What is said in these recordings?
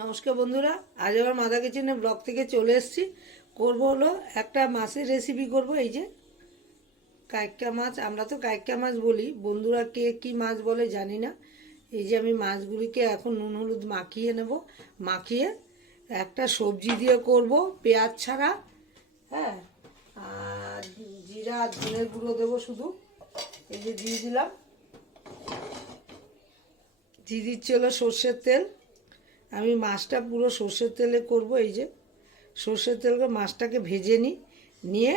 নমস্কার বন্ধুরা, আজ আবার মাদা কিচেনের ব্লগ থেকে চলে এসেছি। করব হলো একটা মাছের রেসিপি করব, এই যে কাইক্কা মাছ। আমরা তো কাইক্কা মাছ বলি, বন্ধুরা কে কী মাছ বলে জানি না। এই যে আমি মাছগুলিকে এখন নুন হলুদ মাখিয়ে নেব। মাখিয়ে একটা সবজি দিয়ে করব, পেঁয়াজ ছাড়া হ্যাঁ? আর জিরা ধনের গুঁড়ো দেবো শুধু। এই যে দিয়ে দিলাম। দিয়ে হলো সর্ষের তেল। আমি মাছটা পুরো সর্ষের তেলে করব, এই যে সর্ষের তেল করে মাছটাকে ভেজে নিই, নিয়ে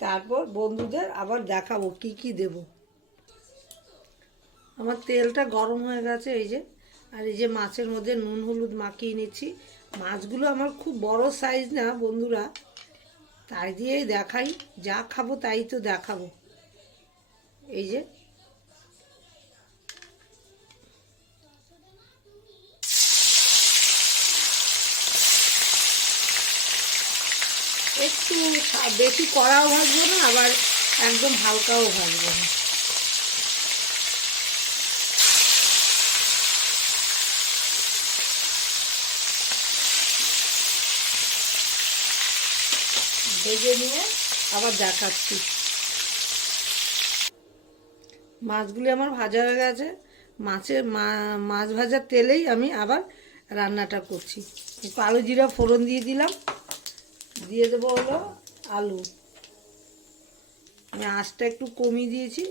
তারপর বন্ধুদের আবার দেখাবো কি কি দেব। আমার তেলটা গরম হয়ে গেছে, এই যে। আর এই যে মাছের মধ্যে নুন হলুদ মাখিয়ে নিচ্ছি। মাছগুলো আমার খুব বড় সাইজ না বন্ধুরা, তাই দিয়েই দেখাই, যা খাব তাই তো দেখাবো। এই যে একটু বেশি কড়াও ভাজবো না, আবার একদম হালকাও ভাজবো না। ভেজে নিয়ে আবার দেখাচ্ছি। মাছগুলি আমার ভাজা হয়ে গেছে। মাছের মাছ ভাজার তেলেই আমি আবার রান্নাটা করছি। কালো জিরা ফোড়ন দিয়ে দিলাম। দিয়ে দেবো হলো আলু। আমি আঁচটা একটু কমিয়ে দিয়েছি।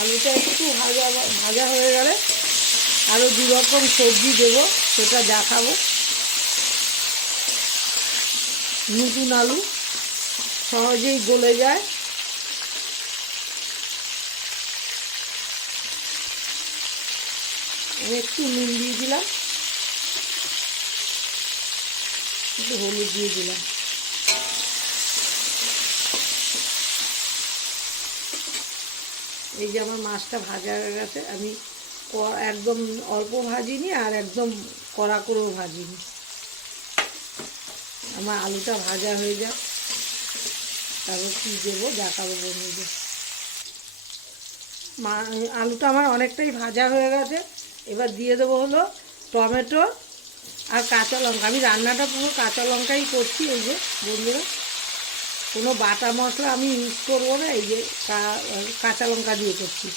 আলুটা একটু ভাজা ভাজা হয়ে গেলে আরও দু রকম সবজি দেবো, সেটা দেখাবো। নতুন আলু সহজেই গলে যায়। আমি একটু নুন দিয়ে দিলাম। একটু হলুদ দিয়ে দিলাম। এই যে আমার মাছটা ভাজা হয়ে গেছে, আমি একদম অল্প ভাজিনি আর একদম কড়া করেও ভাজিনি। আমার আলুটা ভাজা হয়ে যাক। তারপর কী দেবো দেখাবো বন্ধুদের। মা, আলুটা আমার অনেকটাই ভাজা হয়ে গেছে। এবার দিয়ে দেবো হলো টমেটো আর কাঁচা লঙ্কা। আমি রান্নাটা পুরো কাঁচা লঙ্কাই করছি, এই যে বন্ধুরা। কোনো বাটা মশলা আমি ইউজ করব না, এই যে কাঁচা লঙ্কা দিয়ে করছি।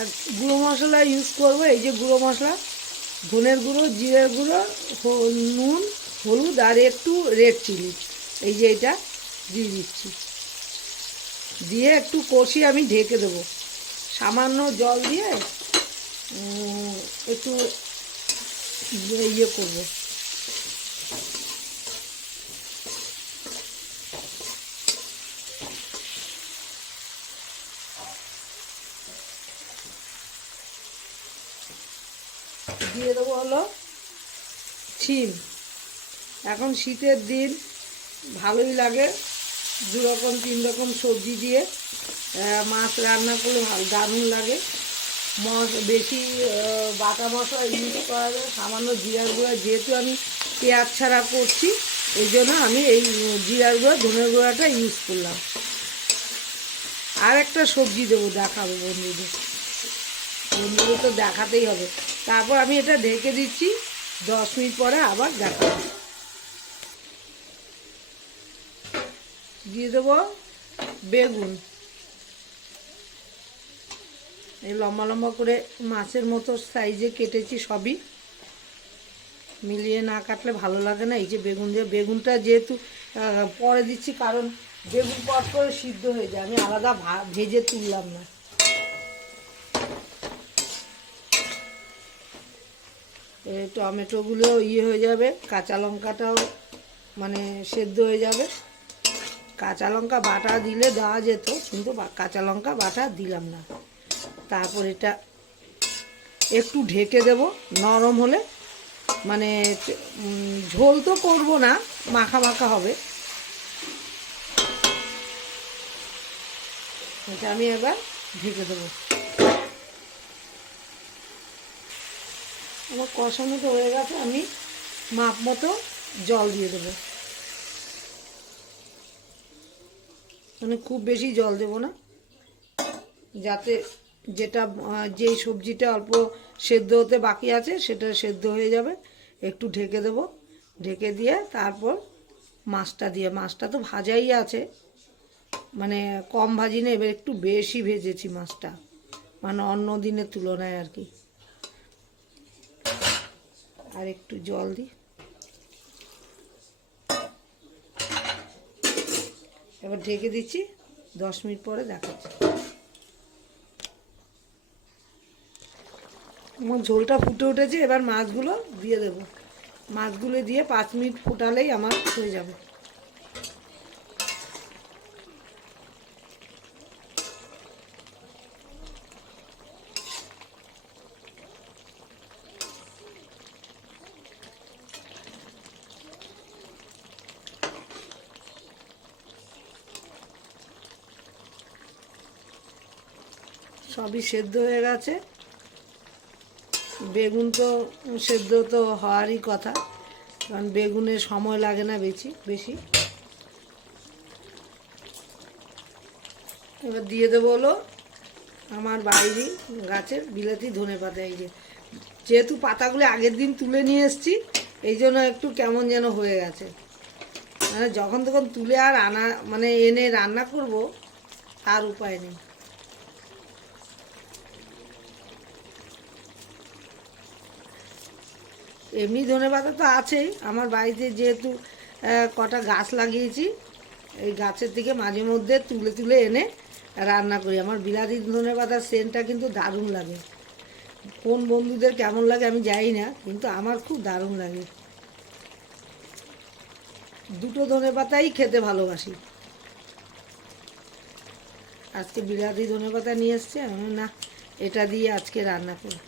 আর গুঁড়ো মশলা ইউজ করব, এই যে গুঁড়ো মশলা, ধনের গুঁড়ো, জিরের গুঁড়ো নুন, হলুদ আর একটু রেড চিলি এই যে এটা দিয়ে দিচ্ছি। দিয়ে একটু কষি আমি ঢেকে দেবো। সামান্য জল দিয়ে একটু ইয়ে করব। দিয়ে দেবো হলো শিম। এখন শীতের দিন ভালোই লাগে দু রকম তিন রকম সবজি দিয়ে মাছ রান্না করলে ভালো, দারুণ লাগে। মশ বেশি বাটা মশলা ইউজ করা যায়, সামান্য জিরার গুঁড়া, যেহেতু আমি পেঁয়াজ ছাড়া করছি, এই জন্য আমি এই জিরার গুঁড়া, ধনের গুঁড়াটা ইউজ করলাম। আর একটা সবজি দেবো, দেখাবো বন্ধুদের। বন্ধুদের তো দেখাতেই হবে। তারপর আমি এটা ঢেকে দিচ্ছি। দশ মিনিট পরে আবার দেখাবো। দিয়ে দেবো বেগুন। এই লম্বা লম্বা করে মাছের মতো সাইজে কেটেছি সবই। মিলিয়ে না কাটলে ভালো লাগে না। এই যে বেগুন দিয়ে, বেগুনটা যেহেতু পরে দিচ্ছি কারণ বেগুন পট করে সিদ্ধ হয়ে যায়। আমি আলাদা ভেজে তুললাম না। টমেটোগুলো ইয়ে হয়ে যাবে, কাঁচা লঙ্কাটাও মানে সেদ্ধ হয়ে যাবে। কাঁচা লঙ্কা বাটা দিলে দেওয়া যেত, কিন্তু কাঁচা লঙ্কা বাটা দিলাম না। তারপর এটা একটু ঢেকে দেব, নরম হলে। মানে ঝোল তো করব না, মাখা মাখা হবে। এটা আমি এবার ঢেকে দেবো। আমার কষানো তো হয়ে গেছে, আমি মাপ মতো জল দিয়ে দেবো। মানে খুব বেশি জল দেবো না, যাতে যেটা যেই সবজিটা অল্প সেদ্ধ হতে বাকি আছে সেটা সেদ্ধ হয়ে যাবে, একটু ঢেকে দেবো। ঢেকে দিয়ে তারপর মাছটা দিয়ে, মাছটা তো ভাজাই আছে মানে কম ভাজি না, এবার একটু বেশি ভেজেছি মাছটা মানে অন্য দিনের তুলনায় আর কি। আর একটু জল দিই। এবার ঢেকে দিচ্ছি, দশ মিনিট পরে দেখাচ্ছি। আমার ঝোলটা ফুটে উঠেছে, এবার মাছগুলো দিয়ে দেব। মাছগুলো দিয়ে পাঁচ মিনিট ফুটালেই আমার হয়ে যাবে। সবই সেদ্ধ হয়ে গেছে। বেগুন তো সেদ্ধ তো হওয়ারই কথা, কারণ বেগুনের সময় লাগে না বেশি বেশি। এবার দিয়ে দেবো হলো আমার বাড়িরই গাছের বিলাতি ধনে পাতা, এই যে। যেহেতু পাতাগুলো আগের দিন তুলে নিয়ে এসেছি, এই জন্য একটু কেমন যেন হয়ে গেছে। মানে যখন তখন তুলে আর আনা মানে এনে রান্না করব তার উপায় নেই। এমনি ধনে পাতা তো আছেই। আমার বাড়িতে যেহেতু কটা গাছ লাগিয়েছি, এই গাছের থেকে মাঝে মধ্যে তুলে তুলে এনে রান্না করি। আমার বিলাতি ধনে পাতার সেন্টটা কিন্তু দারুণ লাগে। কোন বন্ধুদের কেমন লাগে আমি জানি না, কিন্তু আমার খুব দারুণ লাগে। দুটো ধনে পাতাই খেতে ভালোবাসি। আজকে বিলাতি ধনে পাতা নিয়ে এসছে, আমি না, এটা দিয়ে আজকে রান্না করি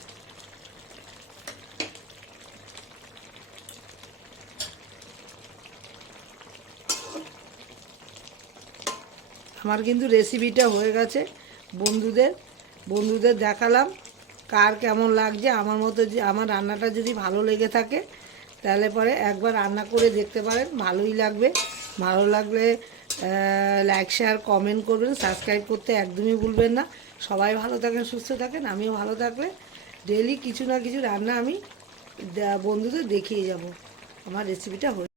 আমার কিন্তু রেসিপিটা হয়ে গেছে। বন্ধুদের বন্ধুদের দেখালাম কার কেমন লাগছে। আমার মতো যে, আমার রান্নাটা যদি ভালো লেগে থাকে, তাহলে পরে একবার রান্না করে দেখতে পারেন। ভালোই লাগবে। ভালো লাগলে লাইক শেয়ার কমেন্ট করবেন। সাবস্ক্রাইব করতে একদমই ভুলবেন না। সবাই ভালো থাকেন, সুস্থ থাকেন। আমিও ভালো থাকলে ডেলি কিছু না কিছু রান্না আমি বন্ধুদের দেখিয়ে যাব। আমার রেসিপিটা হয়ে